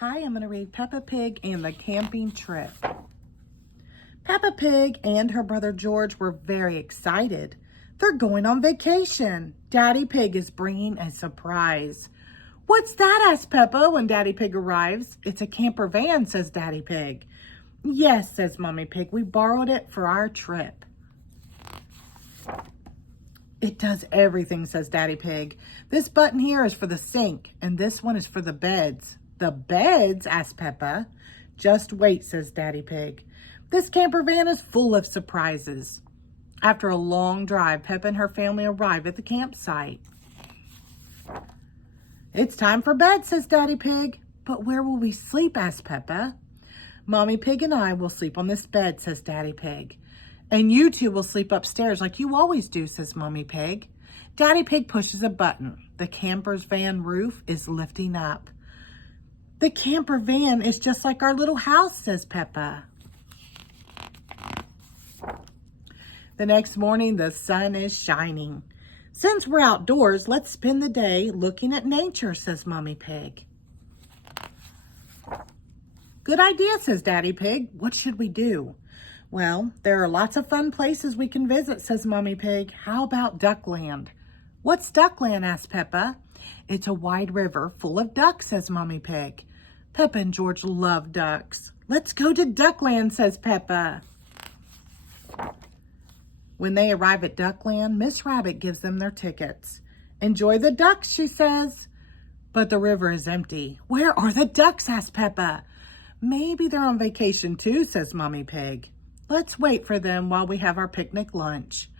Hi, I'm going to read Peppa Pig and the Camping Trip. Peppa Pig and her brother George were very excited. They're going on vacation. Daddy Pig is bringing a surprise. What's that? Asks Peppa when Daddy Pig arrives. It's a camper van, says Daddy Pig. Yes, says Mommy Pig. We borrowed it for our trip. It does everything, says Daddy Pig. This button here is for the sink, and this one is for the beds. The beds? Asks Peppa. Just wait, says Daddy Pig. This camper van is full of surprises. After a long drive, Peppa and her family arrive at the campsite. It's time for bed, says Daddy Pig. But where will we sleep? Asks Peppa. Mommy Pig and I will sleep on this bed, says Daddy Pig. And you two will sleep upstairs like you always do, says Mommy Pig. Daddy Pig pushes a button. The camper's van roof is lifting up. The camper van is just like our little house, says Peppa. The next morning, the sun is shining. Since we're outdoors, let's spend the day looking at nature, says Mommy Pig. Good idea, says Daddy Pig. What should we do? Well, there are lots of fun places we can visit, says Mommy Pig. How about Duckland? What's Duckland? Asks Peppa. It's a wide river full of ducks, says Mommy Pig. Peppa and George love ducks. Let's go to Duckland, says Peppa. When they arrive at Duckland, Miss Rabbit gives them their tickets. Enjoy the ducks, she says. But the river is empty. Where are the ducks? Asks Peppa. Maybe they're on vacation too, says Mommy Pig. Let's wait for them while we have our picnic lunch.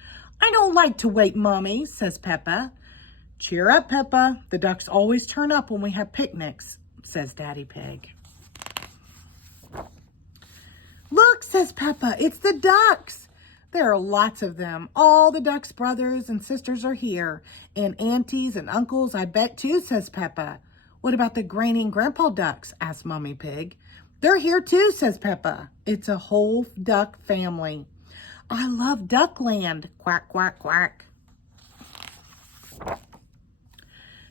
I don't like to wait, Mommy, says Peppa. Cheer up, Peppa. The ducks always turn up when we have picnics, says Daddy Pig. Look, says Peppa, it's the ducks. There are lots of them. All the ducks' brothers and sisters are here. And aunties and uncles, I bet too, says Peppa. What about the Granny and Grandpa ducks? Asks Mommy Pig. They're here too, says Peppa. It's a whole duck family. I love Duckland. Quack, quack, quack.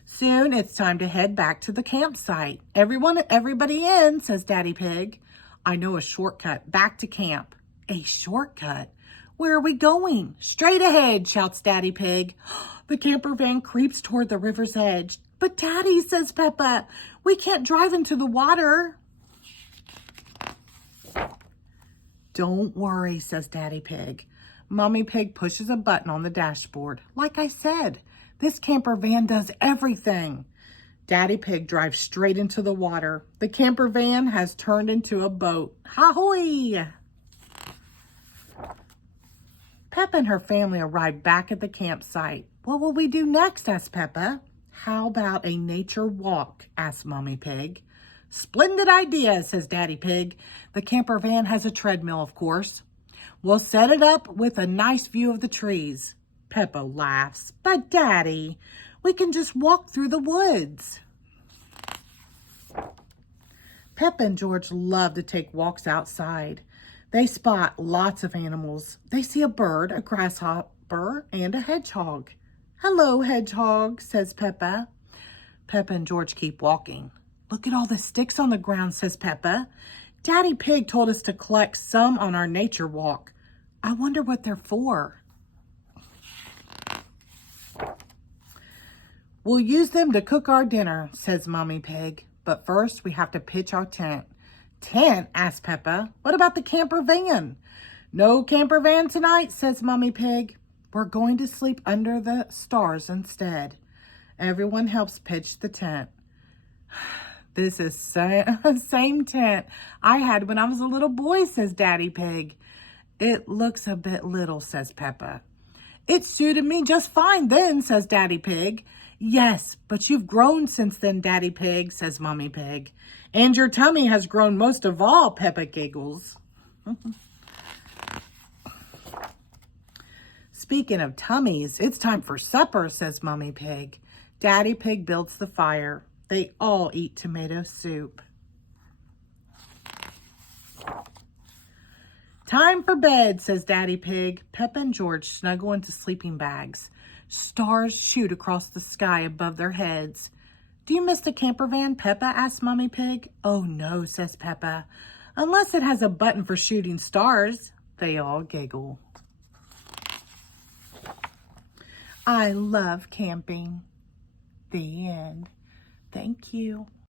Soon it's time to head back to the campsite. Everybody in, says Daddy Pig. I know a shortcut back to camp. A shortcut? Where are we going? Straight ahead, shouts Daddy Pig. The camper van creeps toward the river's edge. But Daddy, says Peppa, we can't drive into the water. Don't worry, says Daddy Pig. Mommy Pig pushes a button on the dashboard. Like I said, this camper van does everything. Daddy Pig drives straight into the water. The camper van has turned into a boat. Ahoy! Peppa and her family arrive back at the campsite. What will we do next? Asks Peppa. How about a nature walk? Asks Mommy Pig. Splendid idea, says Daddy Pig. The camper van has a treadmill, of course. We'll set it up with a nice view of the trees. Peppa laughs. But Daddy, we can just walk through the woods. Peppa and George love to take walks outside. They spot lots of animals. They see a bird, a grasshopper, and a hedgehog. Hello, hedgehog, says Peppa. Peppa and George keep walking. Look at all the sticks on the ground, says Peppa. Daddy Pig told us to collect some on our nature walk. I wonder what they're for. We'll use them to cook our dinner, says Mommy Pig. But first, we have to pitch our tent. Tent? Asks Peppa. What about the camper van? No camper van tonight, says Mommy Pig. We're going to sleep under the stars instead. Everyone helps pitch the tent. This is same tent I had when I was a little boy, says Daddy Pig. It looks a bit little, says Peppa. It suited me just fine then, says Daddy Pig. Yes, but you've grown since then, Daddy Pig, says Mommy Pig. And your tummy has grown most of all, Peppa giggles. Speaking of tummies, it's time for supper, says Mommy Pig. Daddy Pig builds the fire. They all eat tomato soup. Time for bed, says Daddy Pig. Peppa and George snuggle into sleeping bags. Stars shoot across the sky above their heads. Do you miss the camper van, Peppa? Asks Mommy Pig. Oh no, says Peppa. Unless it has a button for shooting stars. They all giggle. I love camping. The end. Thank you.